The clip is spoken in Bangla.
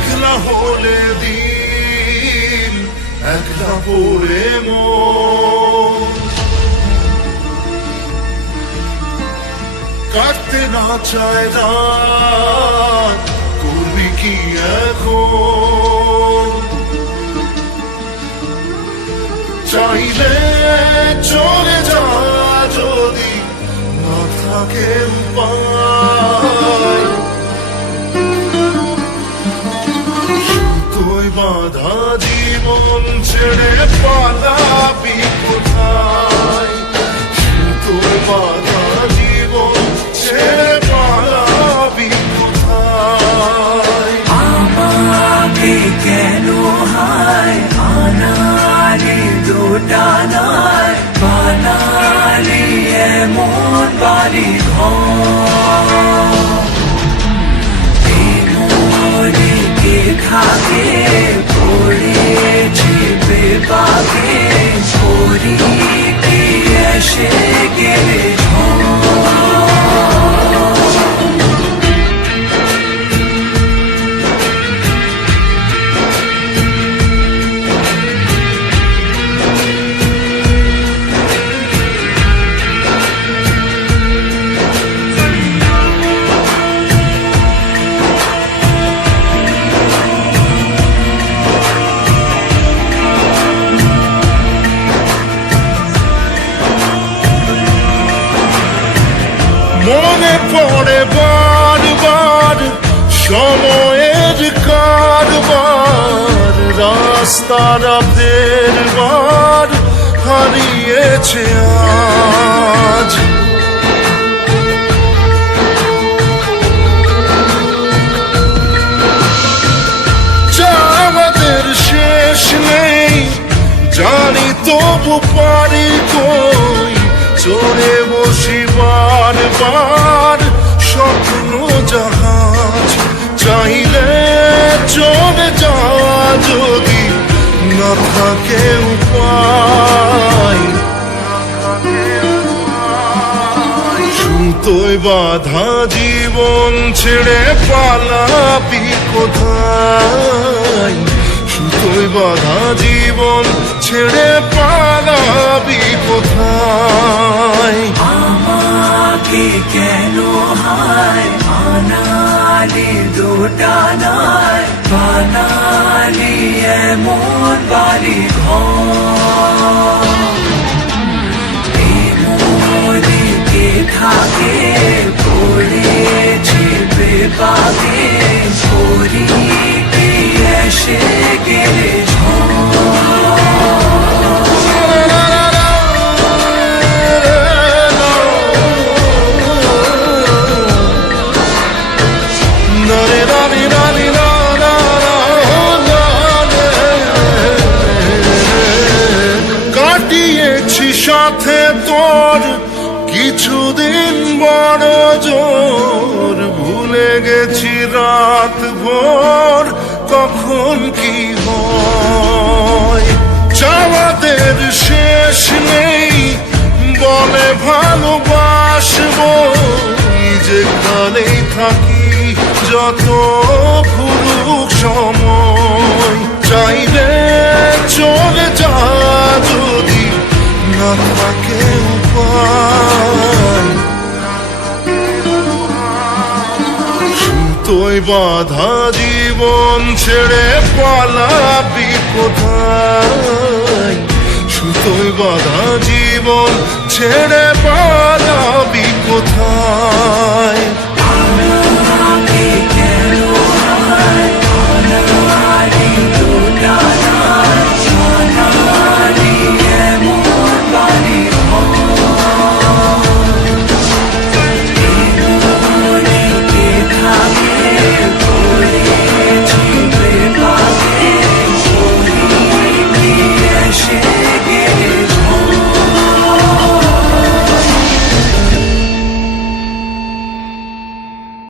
মেঘলা হলে দিন একলা পড়ে মন কাটতে না চায় না করবি কি এখন চাইলে চলে যা যদি না থাকে উপায় তুই বাধা জীবন ছেড়ে পালাবি কোথায় তুই বাধা জীবন ছেড়ে পালাবি কোথায় আমাকে কেন হায় আনালি দুটানায় বানালি এমন বাড়ি ঘর দিকে থাকে পড়েছি বেপাকে পরি কি এসে গেলে মনে পড়ে বারবার সময়ের কারবার রাস্তার বার হারিয়েছে আজ আমাদের শেষ নেই জানি তবু পারি কই চড়ে বসি বারবার স্বপ্ন জাহাজ চাইলে চলে যা যদি না থাকে উপায় সুতোয় বাধা জীবন ছেড়ে পালাবি কোথায় সুতোয় বাধা জীবন ছেড়ে পালাবি কোথায় আমাকে কেন হায় আনালি দুটানায় বানালি এমন বাড়ি ঘর দিকে থাকে পড়েছি বেপাকে পরি কি এসে গেলে কাটিয়েছি সাথে তোর কিছুদিন বড় জোর ভুলে গেছি রাত ভোর কখন কি হয় চাওয়াদের শেষ নেই বলে ভালোবাসবো যেখানেই থাকি যত ঘুরুক সময় চাইলে চলে যা যদি না থাকে উপায় সুতোয় বাধা জীবন ছেড়ে পালাবি কোথায় সুতোয় বাধা জীবন ছেড়ে পালাবি